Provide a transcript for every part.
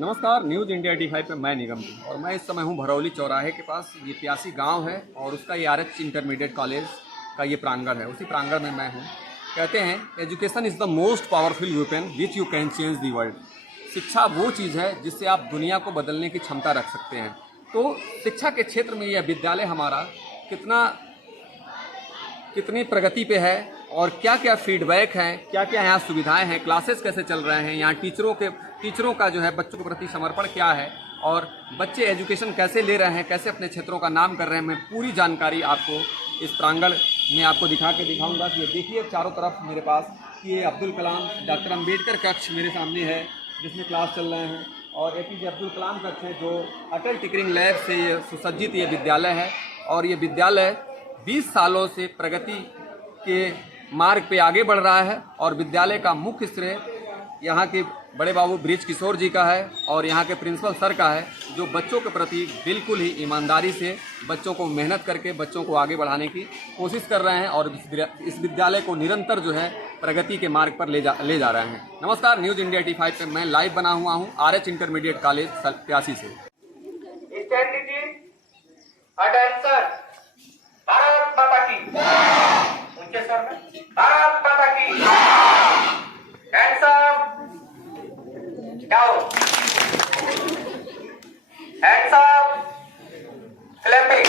नमस्कार, news India 85 पे मैं निगम जी और मैं इस समय हूँ भरौली चौराहे के पास। ये प्यासी गांव है और उसका ये RH इंटरमीडिएट कॉलेज का ये प्रांगण है। उसी प्रांगण में मैं हूँ। कहते हैं education is the most powerful weapon which you can change the world. शिक्षा वो चीज़ है जिससे आप दुनिया को बदलने की क्षमता रख सकते हैं। तो शिक्षा के क्षेत्र में यह विद्यालय हमारा कितनी प्रगति पे है और क्या क्या फीडबैक है, क्या क्या यहाँ सुविधाएं हैं, क्लासेस कैसे चल रहे हैं, यहाँ टीचरों का जो है बच्चों के प्रति समर्पण क्या है और बच्चे एजुकेशन कैसे ले रहे हैं, कैसे अपने क्षेत्रों का नाम कर रहे हैं। मैं पूरी जानकारी आपको इस प्रांगण में आपको दिखाऊंगा कि ये देखिए चारों तरफ मेरे पास कि ये अब्दुल कलाम डॉक्टर अंबेडकर कक्ष मेरे सामने है जिसमें क्लास चल रहे हैं और APJ अब्दुल कलाम कक्ष है जो अटल टिकरिंग लैब से ये सुसज्जित ये विद्यालय है। और ये विद्यालय 20 सालों से प्रगति के मार्ग पे आगे बढ़ रहा है और विद्यालय का मुख्य श्रेय यहाँ के बड़े बाबू ब्रिज किशोर जी का है और यहाँ के प्रिंसिपल सर का है जो बच्चों के प्रति बिल्कुल ही ईमानदारी से बच्चों को मेहनत करके बच्चों को आगे बढ़ाने की कोशिश कर रहे हैं और इस विद्यालय को निरंतर जो है प्रगति के मार्ग पर ले जा रहे हैं। नमस्कार, न्यूज़ इंडिया 85 पे मैं लाइव बना हुआ हूँ RH इंटरमीडिएट कॉलेज प्यासी से। भारत माता की उनके सर में भारत माता की hands up down hands up clapping.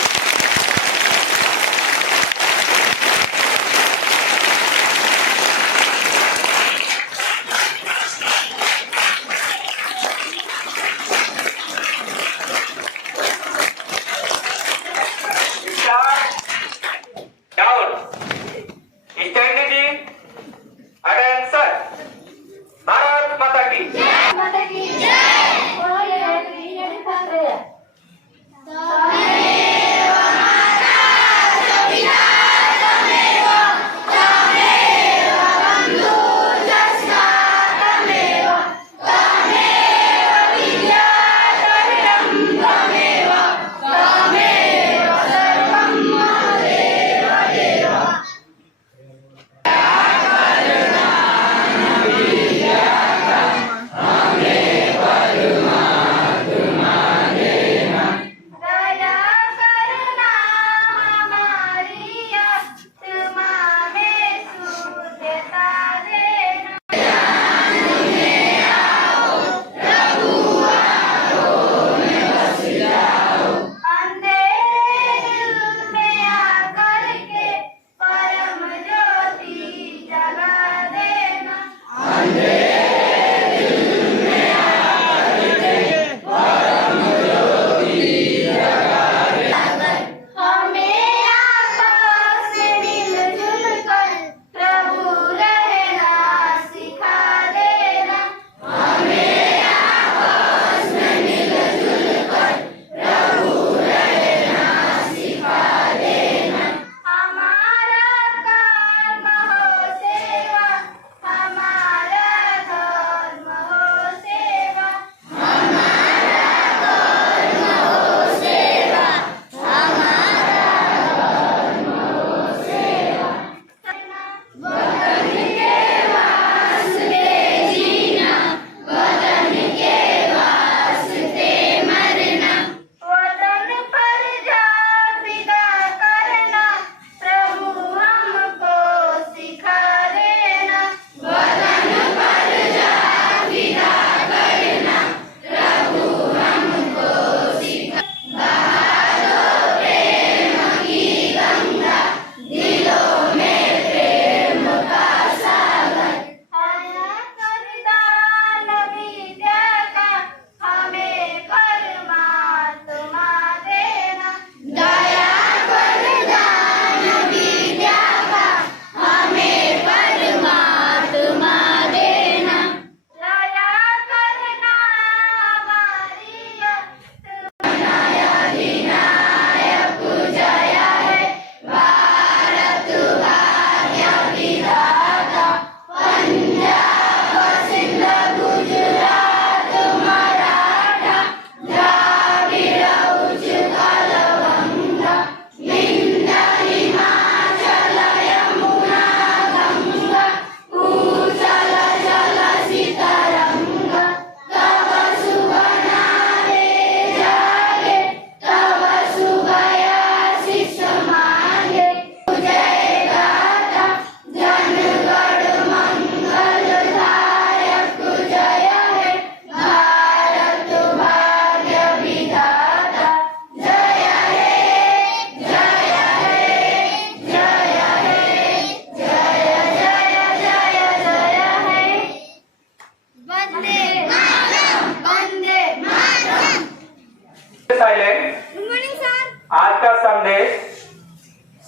Silent. Good morning sir. आज का संदेश,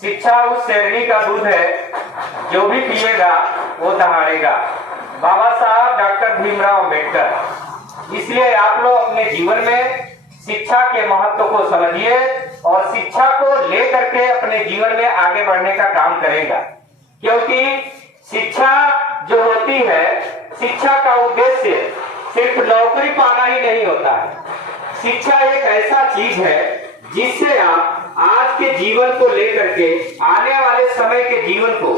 शिक्षा उस शेरनी का दूध है जो भी पिएगा वो दहाड़ेगा। बाबा साहब डॉक्टर भीमराव अंबेडकर। इसलिए आप लोग अपने जीवन में शिक्षा के महत्व को समझिए और शिक्षा को लेकर के अपने जीवन में आगे बढ़ने का काम करेगा, क्योंकि शिक्षा जो होती है, शिक्षा का उद्देश्य सिर्फ नौकरी पाना ही नहीं होता है। शिक्षा एक ऐसा चीज है जिससे आप आज के जीवन को लेकर के आने वाले समय के जीवन को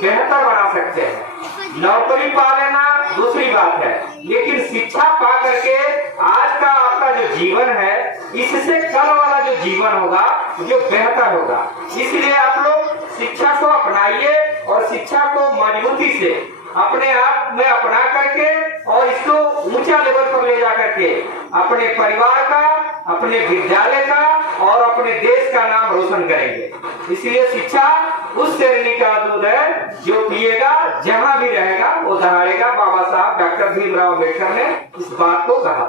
बेहतर बना सकते हैं। नौकरी पा लेना दूसरी बात है, लेकिन शिक्षा पा करके आज का आपका जो जीवन है, इससे कल वाला जो जीवन होगा जो बेहतर होगा। इसलिए आप लोग शिक्षा को अपनाइए और शिक्षा को मजबूती से अपने आप में अपना करके और इसको ऊंचा लेवल पर ले जा करके अपने परिवार का, अपने विद्यालय का और अपने देश का नाम रोशन करेंगे। इसलिए शिक्षा उस श्रेणी का दूध है जो पिएगा जहां भी रहेगा वो दहाड़ेगा। बाबा साहब डॉक्टर भीमराव अंबेडकर ने इस बात को कहा।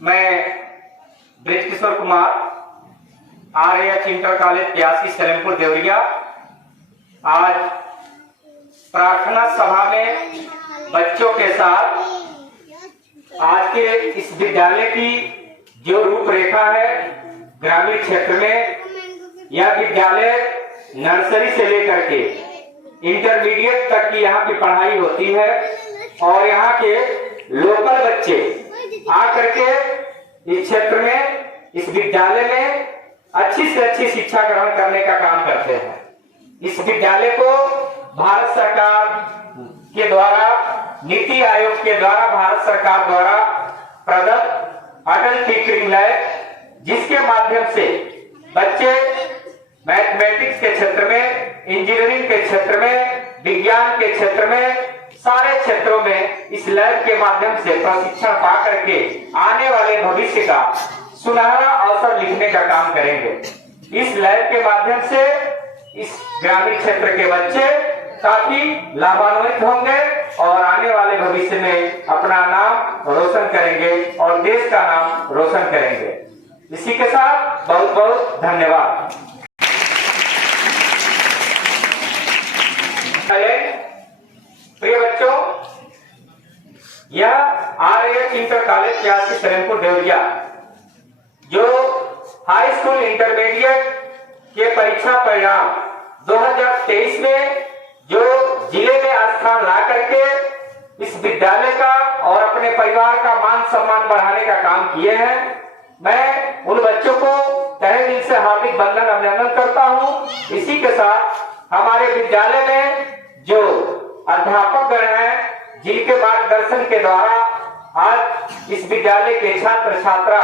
मैं Brajkishore Kumar, RH inter college 83 Salempur Deoria, आज प्रार्थना सभा में बच्चों के साथ आज के इस विद्यालय की जो रूपरेखा है ग्रामीण क्षेत्र में, यह विद्यालय नर्सरी से लेकर के इंटरमीडिएट तक की यहाँ की पढ़ाई होती है और यहाँ के लोकल बच्चे आकर के इस क्षेत्र में, इस विद्यालय में अच्छी से अच्छी शिक्षा ग्रहण करने का काम करते हैं। इस विद्यालय को भारत सरकार के द्वारा, नीति आयोग के द्वारा, भारत सरकार द्वारा प्रदत्त अटल टिंकरिंग लैब, जिसके माध्यम से बच्चे मैथमेटिक्स के क्षेत्र में, इंजीनियरिंग के क्षेत्र में, विज्ञान के क्षेत्र में, सारे क्षेत्रों में इस लैब के माध्यम से प्रशिक्षण पा करके आने वाले भविष्य का सुनहरा अवसर लिखने का काम करेंगे। इस लैब के माध्यम से इस ग्रामीण क्षेत्र के बच्चे काफी लाभान्वित होंगे और आने वाले भविष्य में अपना नाम रोशन करेंगे और देश का नाम रोशन करेंगे। इसी के साथ बहुत बहुत धन्यवाद। प्रिय बच्चों, यह RH inter college 83 Salempur Deoria जो हाई स्कूल इंटरमीडिएट के परीक्षा परिणाम 2023 में जो जिले में स्थान ला करके इस विद्यालय का और अपने परिवार का मान सम्मान बढ़ाने का काम किए हैं, मैं उन बच्चों को तहे दिल से हार्दिक वंदन अभिनंदन करता हूं। इसी के साथ हमारे विद्यालय में जो अध्यापक गण हैं, जिनके मार्गदर्शन के द्वारा आज इस विद्यालय के छात्र छात्रा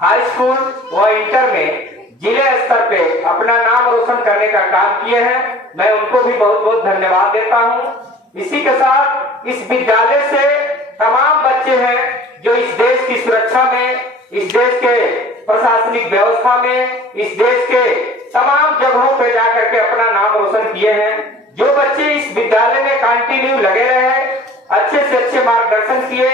हाई स्कूल व इंटर में जिले स्तर पे अपना नाम रोशन करने का काम किए हैं, मैं उनको भी बहुत बहुत धन्यवाद देता हूं। इसी के साथ इस विद्यालय से तमाम बच्चे हैं जो इस देश की सुरक्षा में, इस देश के प्रशासनिक व्यवस्था में, इस देश के तमाम जगहों पे जाकर के अपना नाम रोशन किए हैं। जो बच्चे इस विद्यालय में कंटिन्यू लगे रहे, अच्छे से अच्छे मार्गदर्शन किए,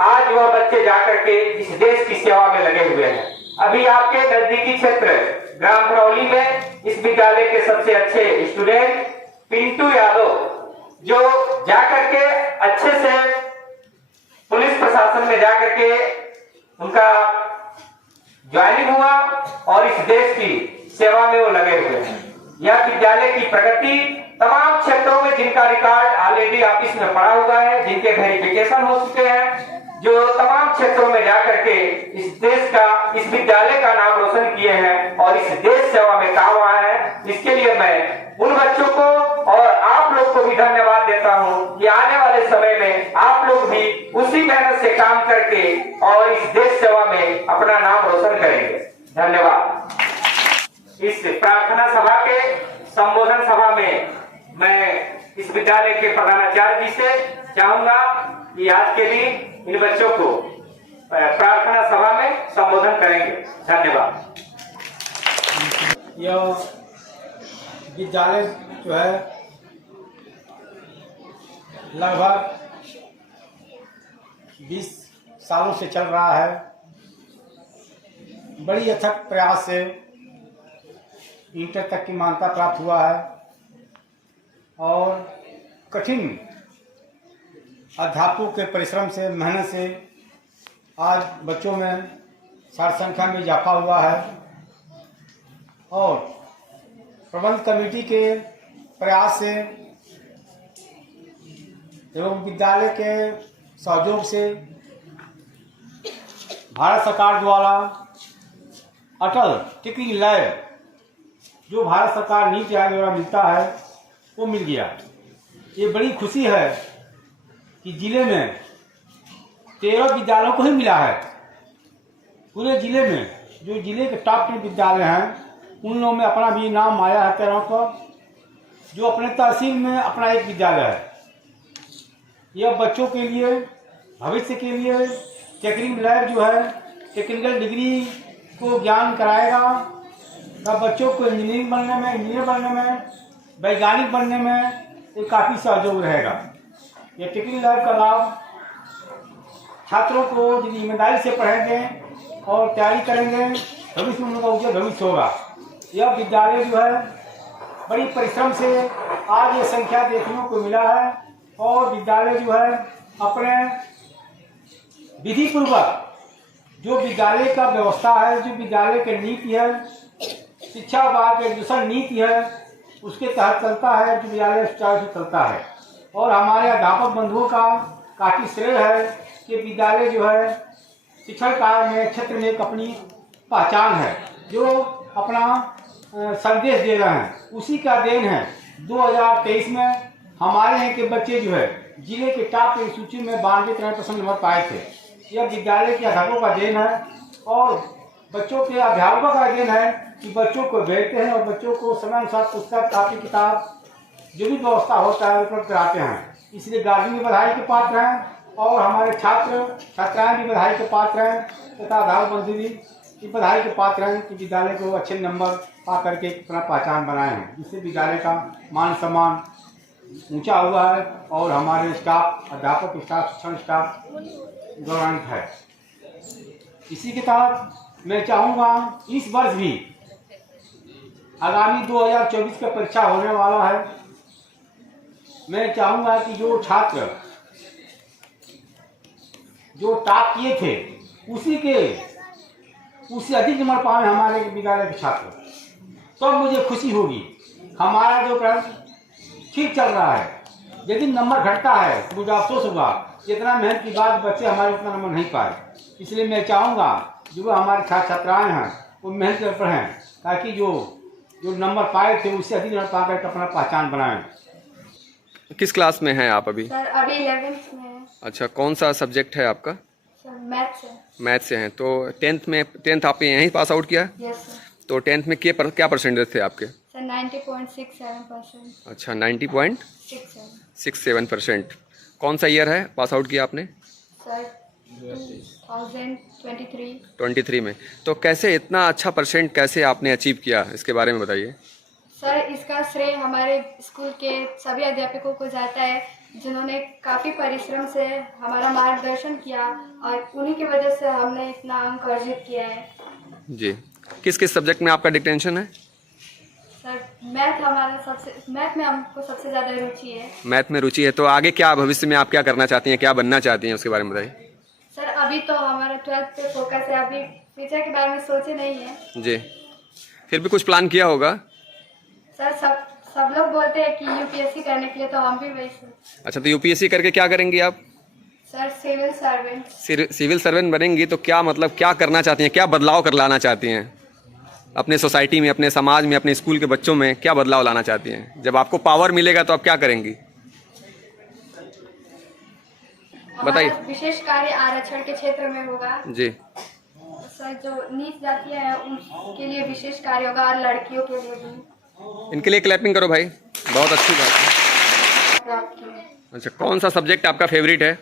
आज वह बच्चे जाकर के इस देश की सेवा में लगे हुए हैं। अभी आपके नजदीकी क्षेत्र ग्राम भरौली में इस विद्यालय के सबसे अच्छे स्टूडेंट पिंटू यादव जो जाकर के अच्छे से पुलिस प्रशासन में जाकर के उनका ज्वाइनिंग हुआ और इस देश की सेवा में वो लगे हुए हैं। यह विद्यालय की प्रगति तमाम क्षेत्रों में, जिनका रिकॉर्ड ऑलरेडी ऑफिस में पड़ा हुआ है, जिनके वेरिफिकेशन हो चुके हैं, जो तमाम क्षेत्रों में जाकर के इस देश का, इस विद्यालय का नाम रोशन किए हैं और इस देश सेवा में काम आए हैं, इसके लिए मैं उन बच्चों को और आप लोग को भी धन्यवाद देता हूं कि आने वाले समय में आप लोग भी उसी मेहनत से काम करके और इस देश सेवा में अपना नाम रोशन करेंगे। धन्यवाद। इस प्रार्थना सभा के संबोधन सभा में मैं इस विद्यालय के प्रधानाचार्य जी से चाहूंगा कि आज के लिए इन बच्चों को प्रार्थना सभा में संबोधन करेंगे। धन्यवाद। यह विद्यालय जो है लगभग 20 सालों से चल रहा है। बड़ी अथक प्रयास से इंटर तक की मान्यता प्राप्त हुआ है और कठिन अध्यापकों के परिश्रम से, मेहनत से आज बच्चों में छात्र संख्या में इजाफा हुआ है और प्रबंध कमेटी के प्रयास से एवं विद्यालय के सहयोग से भारत सरकार द्वारा अटल टिकरिंग लैब जो भारत सरकार नीति आयोग द्वारा मिलता है वो मिल गया। ये बड़ी खुशी है कि जिले में 13 विद्यालयों को ही मिला है। पूरे जिले में जो जिले के टॉप 10 विद्यालय हैं उन लोगों में अपना भी नाम आया है 13 को, जो अपने तहसील में अपना एक विद्यालय है। यह बच्चों के लिए, भविष्य के लिए टिकरिंग लैब जो है टेक्निकल डिग्री को ज्ञान कराएगा, तब बच्चों को इंजीनियर बनने में, वैज्ञानिक बनने में ये काफ़ी सहयोग रहेगा। ये टिकरिंग लैब का लाभ छात्रों को यदि ईमानदारी से पढ़ेंगे और तैयारी करेंगे, भविष्य में उनका उज्जवल भविष्य होगा। यह विद्यालय जो है बड़ी परिश्रम से आज ये संख्या देखने को मिला है और विद्यालय जो है अपने विधि पूर्वक जो विद्यालय का व्यवस्था है, जो विद्यालय की नीति है, शिक्षा विभाग की एजुकेशन नीति है, उसके तहत चलता है, जो विद्यालय सुचारू से चलता है। और हमारे अध्यापक बंधुओं का काफ़ी श्रेय है कि विद्यालय जो है शिक्षण कार्य में, क्षेत्र में एक अपनी पहचान है, जो अपना संदेश दे रहे हैं, उसी का देन है। 2023 में हमारे यहाँ के बच्चे जो है जिले के टॉप की सूची में 92-93% नंबर पाए थे। यह विद्यालय के अध्यापकों का देन है और बच्चों के अध्यापकों का देन है कि बच्चों को भेजते हैं और बच्चों को समय अनुसार पुस्तक, कापी, किताब जो भी व्यवस्था होता है उपलब्ध कराते हैं। इसलिए गार्जियन भी बधाई के पात्र हैं और हमारे छात्र छात्राएं भी बधाई के पात्र हैं तथा अध्यापक बंधु भी बधाई के पात्र हैं कि विद्यालय को अच्छे नंबर पा करके अपना पहचान बनाए हैं, जिससे विद्यालय का मान सम्मान ऊंचा हुआ है और हमारे स्टाफ, अध्यापक स्टाफ, शिक्षण स्टाफ गौरवान्वित है। इसी के तहत मैं चाहूँगा इस वर्ष भी आगामी 2024 का परीक्षा होने वाला है। मैं चाहूँगा कि जो छात्र जो टॉप किए थे उससे अधिक नंबर पाए हमारे विद्यालय के छात्र, तो मुझे खुशी होगी। हमारा जो क्रम ठीक चल रहा है, यदि नंबर घटता है तो मुझे अफसोस होगा, जितना मेहनत के बाद बच्चे हमारे उतना नंबर नहीं पाए। इसलिए मैं चाहूँगा जो हमारे छात्र छात्राएँ हैं वो मेहनत कर पढ़ें, ताकि जो नंबर पाए थे उससे अधिक नंबर पा करके अपना पहचान बनाएं। किस क्लास में हैं आप अभी? सर अभी 11th में है। अच्छा, कौन सा सब्जेक्ट है आपका? सर मैथ से। मैथ से हैं। तो 10th आपने यहीं पास आउट किया? Yes sir. तो 10th में क्या परसेंटेज थे आपके? सर 90.67%। अच्छा, 90.67%। कौन सा ईयर है पास आउट किया आपने? सर 2023। 23 में। तो कैसे इतना अच्छा परसेंट कैसे आपने अचीव किया, इसके बारे में बताइए। सर इसका श्रेय हमारे स्कूल के सभी अध्यापकों को जाता है, जिन्होंने काफ़ी परिश्रम से हमारा मार्गदर्शन किया और उन्हीं की वजह से हमने इतना अंक अर्जित किया है। जी, किस किस सब्जेक्ट में आपका डिक्टेंशन है? सर मैथ में हमको सबसे ज़्यादा रुचि है। मैथ में रुचि है, तो आगे क्या भविष्य में आप क्या करना चाहती हैं, क्या बनना चाहती हैं, उसके बारे में बताइए। सर अभी तो हमारा 12th पे फोकस है, अभी फ्यूचर के बारे में सोचे नहीं है। जी, फिर भी कुछ प्लान किया होगा? सर सब लोग बोलते हैं कि यूपीएससी करने के लिए, तो हम भी वही सोच। अच्छा, तो यूपीएससी करके क्या करेंगी आप? Sir civil servant. Civil servant बनेंगी तो क्या मतलब क्या करना चाहती हैं, क्या बदलाव कर लाना चाहती हैं अपने सोसाइटी में, अपने समाज में, अपने स्कूल के बच्चों में? क्या बदलाव लाना चाहती हैं? जब आपको पावर मिलेगा तो आप क्या करेंगी, बताइए। विशेष कार्य आरक्षण के क्षेत्र में होगा जी। सर जो नीच जातियां हैं उनके लिए विशेष कार्य होगा और लड़कियों के लिए भी। इनके लिए क्लैपिंग करो भाई, बहुत अच्छी बात है। अच्छा, कौन सा सब्जेक्ट आपका फेवरेट है?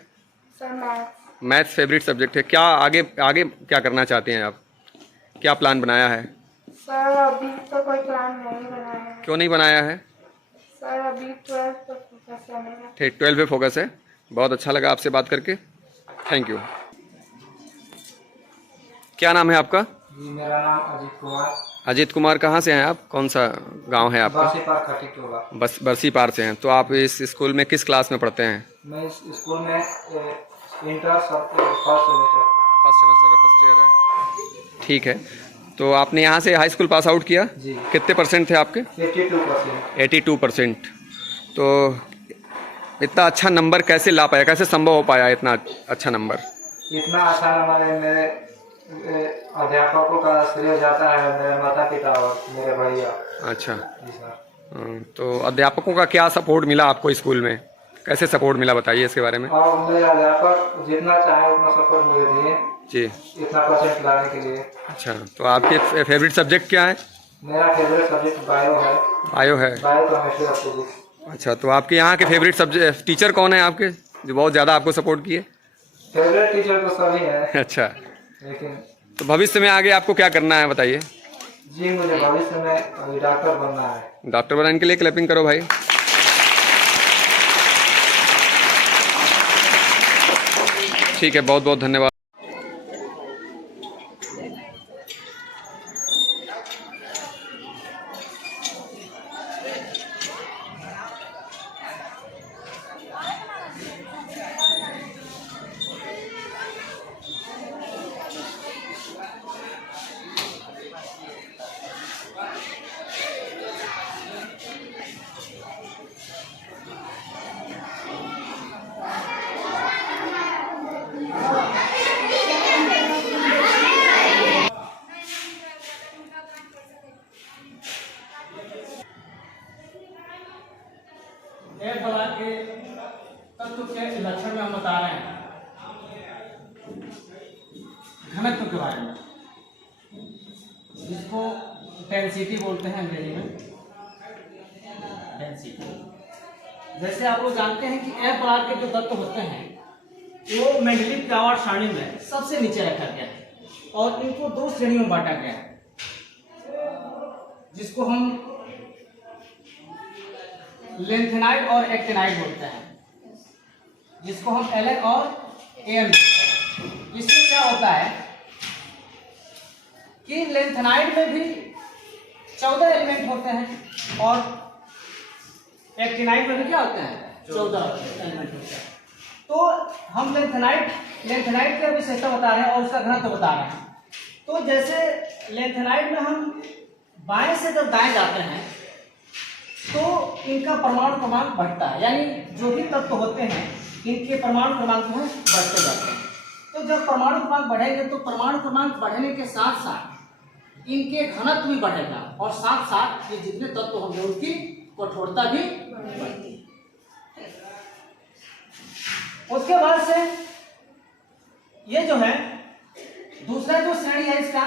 Sir math. Math favourite subject है। क्या आगे क्या करना चाहते हैं आप, क्या प्लान बनाया है? सर अभी तो कोई प्लान नहीं बनाया है। क्यों नहीं बनाया है? सर अभी 12th पे फोकस है मेरा। ठीक, 12 पे फोकस है। बहुत अच्छा लगा आपसे बात करके। Thank you. क्या नाम है आपका? जी मेरा नाम अजीत कुमार, अजीत कुमार, कहाँ से हैं आप? कौन सा गांव है आपका? बरसीपार खटी टोला। बस बरसीपार से हैं। तो आप इस स्कूल में किस क्लास में पढ़ते हैं? मैं इस स्कूल में इंटर फर्स्ट सेमेस्टर का फर्स्ट ईयर है। ठीक है। तो आपने यहाँ से हाई स्कूल पास आउट किया? जी। कितने परसेंट थे आपके? 82%। 82%। तो इतना अच्छा नंबर कैसे ला पाया, कैसे संभव हो पाया इतना अच्छा नंबर? इतना अच्छा नंबर है मेरे अध्यापकों का श्रेय जाता है, मेरे माता पिता और मेरे भैया। अच्छा। जी सर। तो अध्यापकों का क्या सपोर्ट मिला आपको स्कूल में? कैसे सपोर्ट मिला, बताइए इसके बारे में। और मेरे अध्यापक जितना चाहे उतना सपोर्ट मुझे दिए जी। इतना परसेंट लाने के लिए। अच्छा, तो आपके फेवरेट सब्जेक्ट क्या है? मेरा फेवरेट सब्जेक्ट बायो है। बायो है। बायो केमिस्ट्री और फिजिक्स। अच्छा, तो आपके यहाँ के फेवरेट सब्जेक्ट टीचर कौन है आपके, जो बहुत ज़्यादा आपको सपोर्ट किए? फेवरेट टीचर तो सभी है, अच्छा। लेकिन तो भविष्य में आगे आपको क्या करना है, बताइए। जी मुझे भविष्य में अभी डॉक्टर बनना है। डॉक्टर बनाने के लिए क्लैपिंग करो भाई। ठीक है, बहुत बहुत धन्यवाद। एक बला के तत्व के लक्षण में हम बता रहे हैं घनत्व के बारे में, जिसको डेंसिटी बोलते हैं अंग्रेजी में, डेंसिटी। जैसे आप लोग जानते हैं कि एक बला के जो तत्व होते हैं वो मेंडलीव की आवर्त सारणी में सबसे नीचे रखा गया है और इनको दो श्रेणियों में बांटा गया है, जिसको हम लेंथेनाइड और एक्टिनाइड बोलते हैं, जिसको हम Ln और An। इसमें क्या होता है कि लेंथेनाइड में भी 14 एलिमेंट होते हैं और एक्टिनाइड में भी क्या होते हैं 14 एलिमेंट होते हैं। तो हम लेंथेनाइड की विशेषता बता रहे हैं और उसका घनत्व बता रहे हैं। तो जैसे लेंथेनाइड में हम बाएं से जब दाएं जाते हैं तो इनका परमाणु क्रमांक बढ़ता है, यानी जो भी तत्व होते हैं इनके परमाणु क्रमांक जो है बढ़ते जाते हैं। तो जब परमाणु क्रमांक बढ़ेंगे तो परमाणु क्रमांक बढ़ने के साथ साथ इनके घनत्व भी बढ़ेगा और साथ साथ ये जितने तत्व होंगे उनकी कठोरता भी बढ़ेगी। उसके बाद से ये जो है दूसरा जो श्रेणी है इसका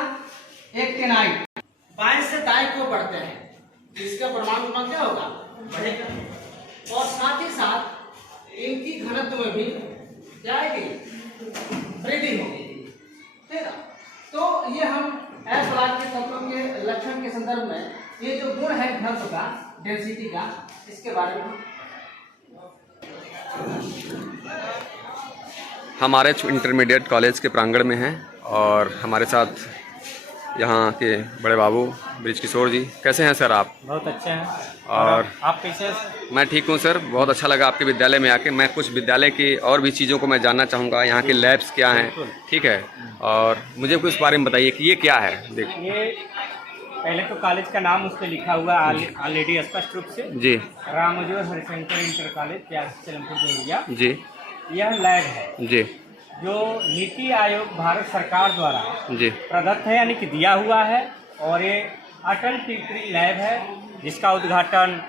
एक्टिनाइड, बाएं से दाएं को बढ़ते हैं, इसका परमाणु क्रमांक क्या होगा बढ़ेगा और साथ ही साथ इनकी घनत्व में भी क्या आएगी वृद्धि होगी। ठीक है, तो ये हम एस ब्लॉक के तत्वों के लक्षण के संदर्भ में ये जो गुण है घनत्व का, डेंसिटी का, इसके बारे में हमारे इंटरमीडिएट कॉलेज के प्रांगण में हैं और हमारे साथ यहाँ के बड़े बाबू ब्रिज किशोर जी। कैसे हैं सर आप? बहुत अच्छे हैं। और आप कैसे? मैं ठीक हूँ सर, बहुत अच्छा लगा आपके विद्यालय में आके। मैं कुछ विद्यालय की और भी चीज़ों को मैं जानना चाहूँगा, यहाँ के लैब्स क्या हैं, ठीक है, और मुझे कुछ बारे में बताइए कि ये क्या है। देखिए, ये पहले तो कॉलेज का नाम उस पर लिखा हुआ ऑलरेडी स्पष्ट रूप से, जी, रामजोर हरिशंकर इंटर कॉलेज प्यासी चलमपुर देवरिया। जी, यह लैब है जी, जो नीति आयोग भारत सरकार द्वारा जी, प्रदत्त है, यानी कि दिया हुआ है। और ये अटल टिंकरिंग लैब है जिसका उद्घाटन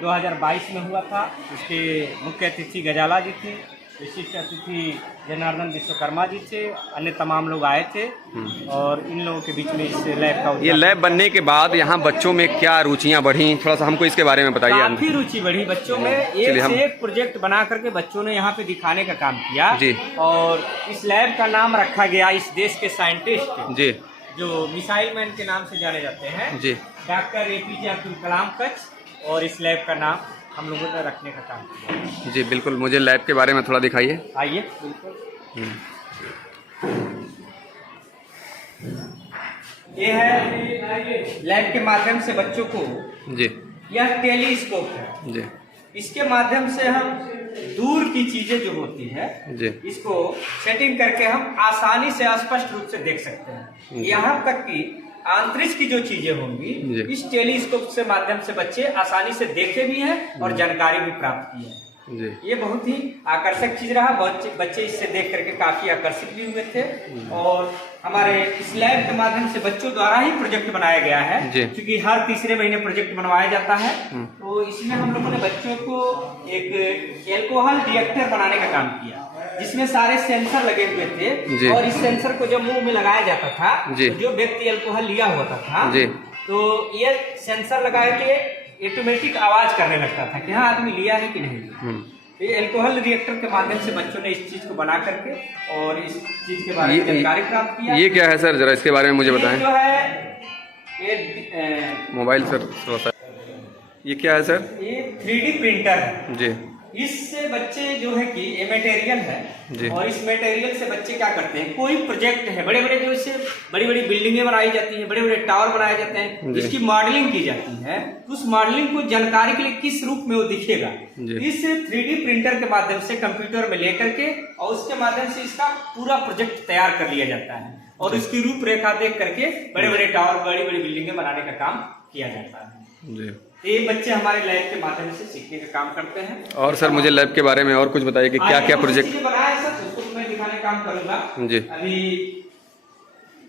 2022 में हुआ था। इसके मुख्य अतिथि गजाला जी थे, विशिष्ट अतिथि जनार्दन विश्वकर्मा जी थे, अन्य तमाम लोग आए थे और इन लोगों के बीच में इस लैब का ये लैब बनने के बाद यहाँ बच्चों में क्या रुचियाँ बढ़ी, थोड़ा सा हमको इसके बारे में बताइए। काफी रुचि बढ़ी बच्चों में, एक से एक प्रोजेक्ट बना करके बच्चों ने यहाँ पे दिखाने का काम किया जी। और इस लैब का नाम रखा गया इस देश के साइंटिस्ट जी, जो मिसाइल मैन के नाम से जाने जाते हैं, जी, डॉक्टर APJ अब्दुल कलाम कच्छ, और इस लैब का नाम हम लोगों ने रखने का काम किया। जी, बिल्कुल, मुझे लैब के बारे में थोड़ा दिखाइए। आइए बिल्कुल। ये है लैब के माध्यम से बच्चों को, जी यह टेलीस्कोप है, जी इसके माध्यम से हम दूर की चीजें जो होती है जी इसको सेटिंग करके हम आसानी से स्पष्ट रूप से देख सकते हैं। यहाँ तक कि अंतरिक्ष की जो चीजें होंगी जी। इस टेलीस्कोप से माध्यम से बच्चे आसानी से देखे भी हैं और जानकारी भी प्राप्त की है। जी ये बहुत ही आकर्षक चीज रहा, बच्चे इससे देख करके काफी आकर्षित भी हुए थे। और हमारे इस लैब के माध्यम से बच्चों द्वारा ही प्रोजेक्ट बनाया गया है, क्योंकि हर तीसरे महीने प्रोजेक्ट बनवाया जाता है। तो इसमें हम लोगों ने बच्चों को एक एल्कोहल रिएक्टर बनाने का काम किया, जिसमें सारे सेंसर लगे हुए थे और इस सेंसर को जब मुंह में लगाया जाता था तो जो व्यक्ति अल्कोहल लिया होता था तो ये सेंसर लगाए थे, ऑटोमेटिक आवाज करने लगता था कि हाँ आदमी लिया है कि नहीं। ये अल्कोहल रिएक्टर के माध्यम से बच्चों ने इस चीज को बना करके और इस चीज के बारे में जानकारी प्राप्त किया। ये क्या है सर, जरा इसके बारे में मुझे बताएं। जो है ये मोबाइल सर थोड़ा सा, ये क्या है सर? ये 3D प्रिंटर है जी। इससे बच्चे जो है कि ये मटेरियल है जी। और इस मटेरियल से बच्चे क्या करते हैं, कोई प्रोजेक्ट है, बड़े बड़े जो इससे बड़ी बड़ी बिल्डिंगें बनाई जाती हैं, बड़े बड़े टावर बनाए जाते हैं, इसकी मॉडलिंग की जाती है, तो उस मॉडलिंग को जानकारी के लिए किस रूप में वो दिखेगा, इस 3D प्रिंटर के माध्यम से कंप्यूटर में लेकर के और उसके माध्यम से इसका पूरा प्रोजेक्ट तैयार कर लिया जाता है और उसकी रूपरेखा देख करके बड़े बड़े टावर, बड़ी बड़ी बिल्डिंगें बनाने का काम किया जाता है। जी। ये बच्चे हमारे लैब के माध्यम से सीखने का काम करते हैं। और सर मुझे लैब के बारे में और कुछ बताइए कि क्या क्या प्रोजेक्ट बनाया है सर, उसको मैं दिखाने का काम करूंगा। जी। अभी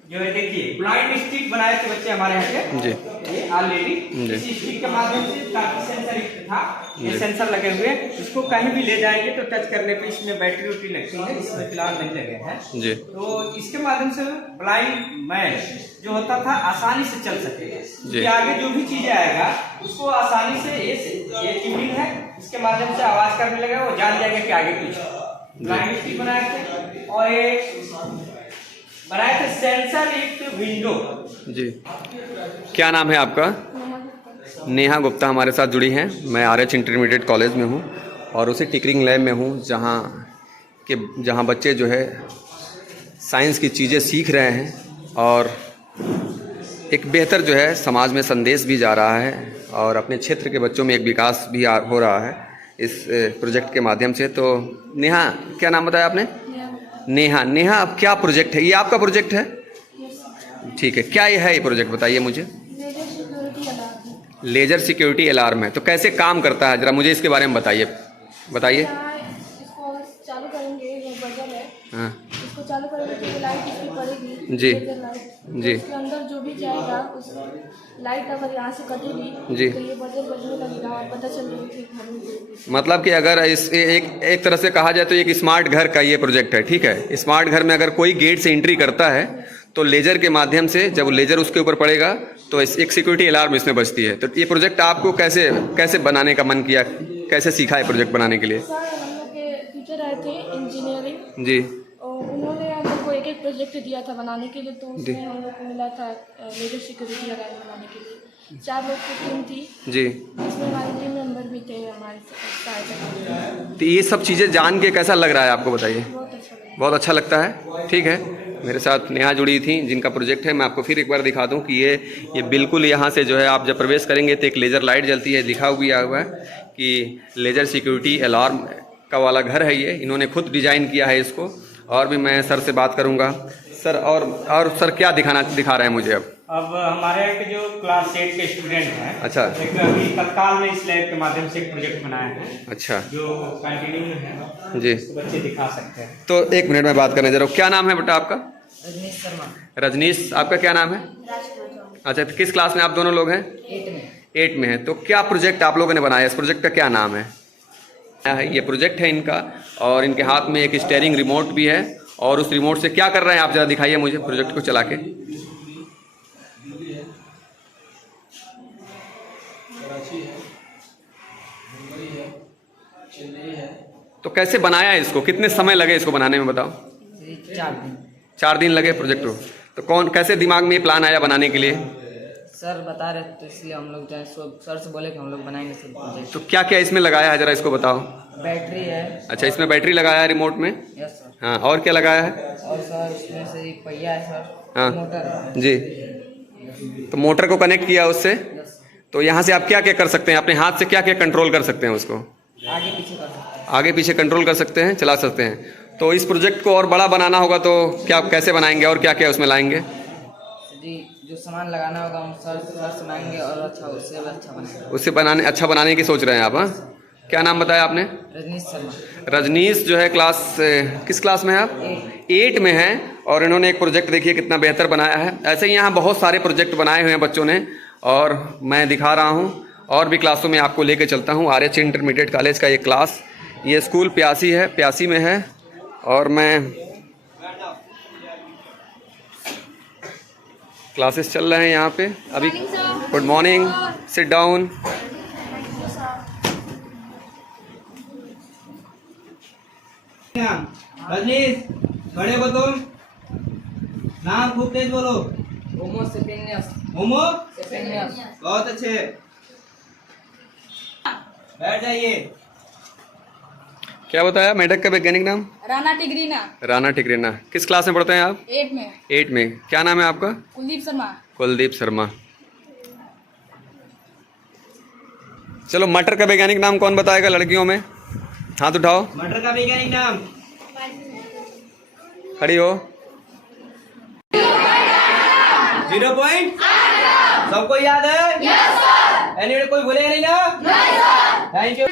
जो है देखिए ब्लाइंड स्टिक बनाए थे बच्चे हमारे यहाँ के जी। ये ऑलरेडी इस स्टिक के माध्यम से काफी सेंसर था, ये सेंसर लगे हुए, इसको कहीं भी ले जाएंगे तो टच करने पे इसमें बैटरी उटरी लगती है, इसमें फिलहाल नहीं लगे हैं जी। तो इसके माध्यम से ब्लाइंड मैन जो होता था आसानी से चल सकेगा, कि आगे जो भी चीजें आएगा उसको आसानी से ये ट्यूनिंग है, इसके माध्यम से आवाज करने लगेगा, वो जान जाएगा कि आगे कुछ। ब्लाइंड स्टिक बनाए थे और एक बनाए थे सेंसर एक विंडो। जी। क्या नाम है आपका? नेहा गुप्ता हमारे साथ जुड़ी हैं। मैं RH इंटरमीडिएट कॉलेज में हूँ और उसी टिकरिंग लैब में हूँ जहाँ बच्चे जो है साइंस की चीज़ें सीख रहे हैं और एक बेहतर जो है समाज में संदेश भी जा रहा है और अपने क्षेत्र के बच्चों में एक विकास भी हो रहा है इस प्रोजेक्ट के माध्यम से। तो नेहा, क्या नाम बताया आपने? नेहा, अब क्या प्रोजेक्ट है? ये आपका प्रोजेक्ट है? ठीक है, क्या ये है ये प्रोजेक्ट, बताइए मुझे। लेजर सिक्योरिटी अलार्म है, तो कैसे काम करता है, जरा मुझे इसके बारे में बताइए। इसको चालू करेंगे, ये बजर है। हाँ। इसको चालू करेंगे तो ये लाइट इसकी पड़ेगी जी जी। इसके अंदर जो भी जाएगा उस लाइट अगर यहाँ से कटेगी जी तो ये बजर बजने लगेगा और पता चलेगा कि घर में। मतलब कि अगर इस एक तरह से कहा जाए तो एक स्मार्ट घर का ये प्रोजेक्ट है, ठीक है। स्मार्ट घर में अगर कोई गेट से एंट्री करता है तो लेजर के माध्यम से जब लेजर उसके ऊपर पड़ेगा तो एक सिक्योरिटी अलार्म इसमें बजती है। तो ये प्रोजेक्ट आपको कैसे बनाने का मन किया, कैसे सीखा है प्रोजेक्ट बनाने के लिए? सर हम लोग के टीचर आए थे इंजीनियरिंग जी, और उन्होंने हम लोग को एक प्रोजेक्ट दिया था बनाने के लिए, तो उसमें हम लोग को मिला था लेजर सिक्योरिटी अलार्म बनाने के लिए 4 लोग की टीम थी जी, इसमें हमारे टीम मेंबर भी थे हमारे साथ। तो ये सब चीज़ें जान के कैसा लग रहा है आपको, बताइए। बहुत अच्छा लगता है, ठीक है। मेरे साथ नेहा जुड़ी थी जिनका प्रोजेक्ट है। मैं आपको फिर एक बार दिखा दूं कि ये बिल्कुल यहाँ से जो है आप जब प्रवेश करेंगे तो एक लेज़र लाइट जलती है, लिखा हुआ है कि लेज़र सिक्योरिटी अलार्म का वाला घर है ये, इन्होंने खुद डिज़ाइन किया है इसको। और भी मैं सर से बात करूँगा। सर और सर क्या दिखा रहे हैं मुझे अब हमारे जो क्लास 8 के स्टूडेंट हैं, अच्छा, एक अभी तत्काल में इस लैब के माध्यम से एक प्रोजेक्ट बनाया है, अच्छा, जो कंटिन्यू है जी, बच्चे दिखा सकते हैं। तो 1 मिनट में बात करने जा रहा हूँ। क्या नाम है बेटा आपका? रजनीश शर्मा। रजनीश, आपका क्या नाम है? अच्छा, तो किस क्लास में आप दोनों लोग हैं? 8 में है। तो क्या प्रोजेक्ट आप लोगों ने बनाया, इस प्रोजेक्ट का क्या नाम है? ये प्रोजेक्ट है इनका और इनके हाथ में एक स्टीयरिंग रिमोट भी है और उस रिमोट से क्या कर रहे हैं आप जरा दिखाइए मुझे प्रोजेक्ट को चला के। तो कैसे बनाया है इसको, कितने समय लगे इसको बनाने में बताओ? 4 दिन लगे प्रोजेक्ट को। तो कैसे दिमाग में ये प्लान आया बनाने के लिए? सर बता रहे तो इसलिए हम लोग सर से बोले कि हम लोग बनाएंगे सर प्रोजेक्ट। तो क्या क्या इसमें लगाया है जरा इसको बताओ। बैटरी है। अच्छा, इसमें बैटरी लगाया है रिमोट में? Yes sir. हाँ, और क्या लगाया है? और सर इसमें से एक पहिया है सर, हाँ मोटर। जी, तो मोटर को कनेक्ट किया उससे, तो यहाँ से आप क्या क्या कर सकते हैं? अपने हाथ से क्या क्या कंट्रोल कर सकते हैं उसको? आगे पीछे कर सकते हैं। आगे पीछे कंट्रोल कर सकते हैं, चला सकते हैं। तो इस प्रोजेक्ट को और बड़ा बनाना होगा तो क्या, कैसे बनाएंगे और क्या क्या उसमें लाएंगे? जी, जो सामान लगाना होगा हम सर सुनाएंगे और अच्छा उससे भी अच्छा बनेगा। उससे अच्छा बनाने की सोच रहे हैं आप? हाँ, क्या नाम बताया आपने? रजनीश शर्मा। रजनीश जो है किस क्लास में है आप? 8 में है, और इन्होंने एक प्रोजेक्ट देखिए कितना बेहतर बनाया है। ऐसे ही यहाँ बहुत सारे प्रोजेक्ट बनाए हुए हैं बच्चों ने, और मैं दिखा रहा हूँ और भी क्लासों में आपको लेके चलता हूँ। RH इंटरमीडिएट कॉलेज का ये क्लास, ये स्कूल प्यासी में है, और मैं क्लासेस चल रहे हैं यहाँ पे अभी। Good morning, sit down. Rajneesh, खड़े हो तुम। नाम खूब तेज बोलो। होमो सेपियस। होमो सेपियस। बहुत अच्छे, बैठ जाइए। क्या बताया मेढक का वैज्ञानिक नाम? राणा टिग्रीना। राणा टिग्रीना। किस क्लास में पढ़ते हैं आप? 8 में। 8 में। क्या नाम है आपका? कुलदीप शर्मा। कुलदीप शर्मा। चलो, मटर का वैज्ञानिक नाम कौन बताएगा लड़कियों में? हाथ उठाओ। मटर का वैज्ञानिक नाम? खड़ी हो। 0 पॉइंट। सबको याद है? Yes sir. एनीवे कोई भूलेगा नहीं ना? नहीं सर। Thank you.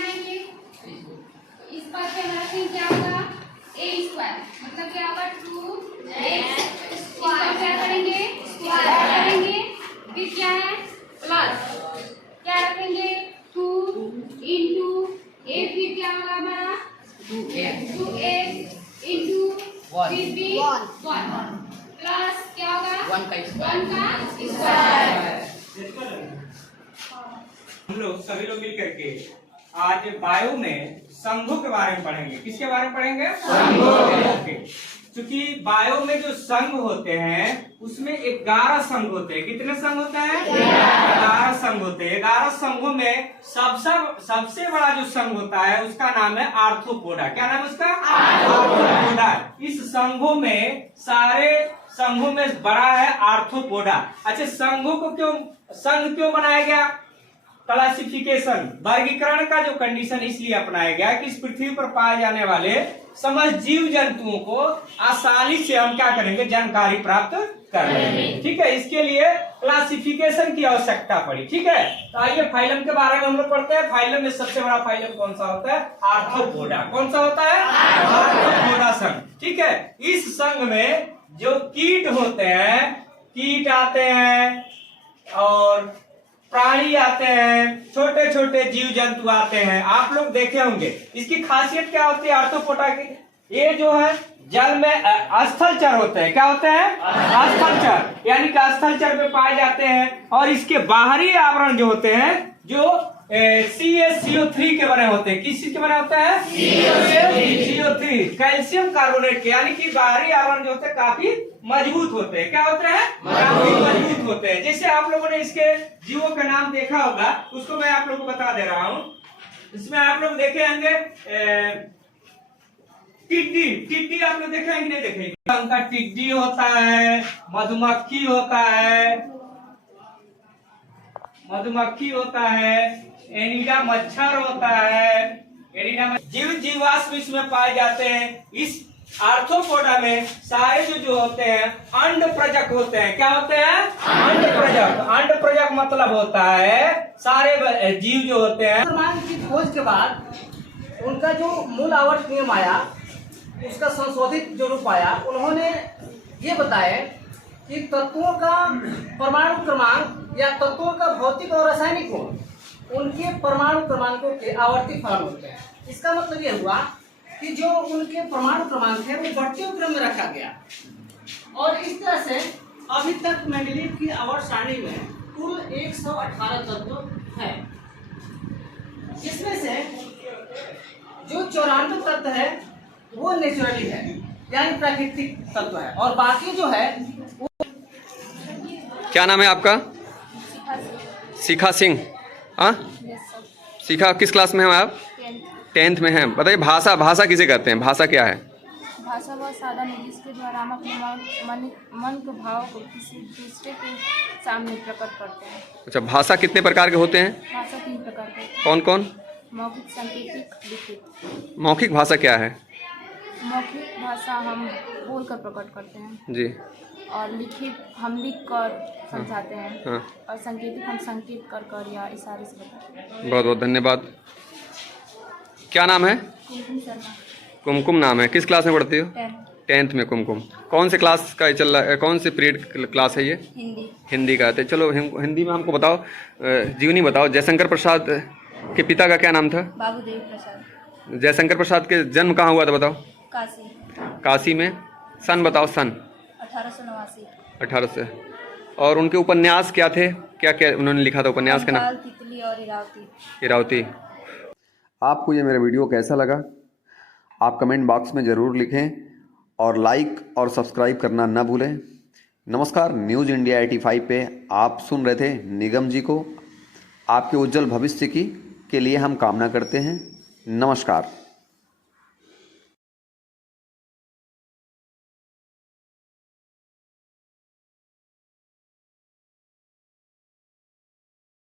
इस बात पे हमारा क्या होगा? a² मतलब क्या होगा? 2x। इस पर क्या करेंगे? स्क्वायर करेंगे, फिर क्या है? प्लस क्या रखेंगे? 2 इंटू a, फिर क्या होगा हमारा? 2x इंटू फिर भी 1 प्लस क्या होगा? 1 का स्क्वायर। 1 का स्क्वायर। हम लोग सभी लोग मिल करके आज बायो में संघों के बारे में पढ़ेंगे। किसके बारे में पढ़ेंगे? संघों। क्योंकि बायो में जो संघ होते हैं उसमें 11 संघ होते हैं। कितने संघ होते हैं? 11 संघ होते हैं। 11 संघों में सबसे बड़ा जो संघ होता है उसका नाम है आर्थ्रोपोडा। क्या नाम है उसका? आर्थ्रोपोडा। इस संघों में, सारे संघों में बड़ा है आर्थ्रोपोडा। अच्छा, संघों को संघ क्यों बनाया गया? क्लासिफिकेशन, वर्गीकरण का जो कंडीशन इसलिए अपनाया गया कि इस पृथ्वी पर पाए जाने वाले समस्त जीव जंतुओं को आसानी से हम क्या करेंगे? जानकारी प्राप्त कर लेंगे। ठीक है, इसके लिए क्लासिफिकेशन की आवश्यकता पड़ी। ठीक है, तो आइए फाइलम के बारे में हम लोग पढ़ते हैं। फाइलम में सबसे बड़ा फाइलम कौन सा होता है? आर्थ्रोपोडा। कौन सा होता है? आर्थ्रोपोडा संघ। ठीक है, इस संघ में जो कीट होते हैं, कीट आते हैं और प्राणी आते हैं, छोटे छोटे जीव जंतु आते हैं। आप लोग देखे होंगे। इसकी खासियत क्या होती है आर्थ्रोपोडा की? ये जो है जल में स्थलचर होते हैं। क्या होते हैं? स्थलचर, यानी कि स्थलचर में पाए जाते हैं। और इसके बाहरी आवरण जो होते हैं, जो CaCO3 के बने होते हैं। किस चीज के बने होते हैं? CO3, कैल्शियम कार्बोनेट के। यानी कि बाहरी आवरण जो होते हैं काफी मजबूत होते हैं। क्या होते हैं? काफी मजबूत होते हैं। जैसे आप लोगों ने इसके जीवों का नाम देखा होगा, उसको मैं आप लोगों को बता दे रहा हूँ। इसमें आप लोग देखे होंगे टिड्डी आप लोग देखे हैं कि नहीं देखे? उनका टिड्डी होता है, मधुमक्खी होता है, एनिडा मच्छर होता है। जीवाश्म इसमें पाए जाते हैं। इस आर्थ्रोपोडा में सारे जो होते हैं अंड प्रजक होते हैं। क्या होते हैं? अंड प्रजक। अंड प्रजक मतलब होता है सारे जीव जो होते हैं। परमाणु की खोज के बाद उनका जो मूल आवर्त नियम आया, उसका संशोधित जो रूप आया, उन्होंने ये बताया कि तत्वों का परमाणु क्रमांक या तत्वों का भौतिक और रासायनिक गुण उनके परमाणु क्रमांकों के आवर्ती फलन होते हैं। इसका मतलब ये हुआ कि जो उनके परमाणु क्रमांक है वो बढ़ते क्रम में रखा गया। और इस तरह से अभी तक मेंडलीव की आवर्त सारणी में कुल 118 तत्व है, जिसमें से जो 94 तत्व है वो नेचुरली है, यानी प्राकृतिक तत्व है, और बाकी जो है वो। क्या नाम है आपका? शिखा सिंह। हाँ, शिखा किस क्लास में हैं आप? 10th में हैं। बताइए, भाषा किसे कहते हैं? भाषा क्या है? भाषा वह साधन है जिसके द्वारा हम अपने मन के भाव को किसी दूसरे के सामने प्रकट करते हैं। अच्छा, भाषा कितने प्रकार के होते हैं? भाषा 3 प्रकार के होते हैं। कौन कौन? मौखिक, सांकेतिक, लिखित। मौखिक भाषा क्या है? मौखिक भाषा हम बोलकर प्रकट करते हैं जी। और लिखित हम लिख कर समझाते हैं। हाँ। और सांकेतिक हम संकेत कर या इशारे से बताते हैं। बहुत बहुत धन्यवाद। क्या नाम है? कुमकुम शर्मा। कुमकुम नाम है। किस क्लास में पढ़ती हो? 10th में। कुमकुम कौन से क्लास का चल रहा है, कौन से पीरियड क्लास है ये? हिंदी। हिंदी का है। चलो हिंदी में हमको बताओ, जीवनी बताओ। जयशंकर प्रसाद के पिता का क्या नाम था? बाबूदेव प्रसाद। जयशंकर प्रसाद के जन्म कहाँ हुआ था बताओ? काशी। काशी में। सन बताओ, सन। 1889। 1800। और उनके उपन्यास क्या थे? क्या क्या उन्होंने लिखा था उपन्यास का नाम? तितली और इरावती। इरावती। आपको ये मेरा वीडियो कैसा लगा आप कमेंट बॉक्स में ज़रूर लिखें और लाइक और सब्सक्राइब करना ना भूलें। नमस्कार, न्यूज़ इंडिया 85 पे आप सुन रहे थे निगम जी को। आपके उज्जवल भविष्य के लिए हम कामना करते हैं। नमस्कार।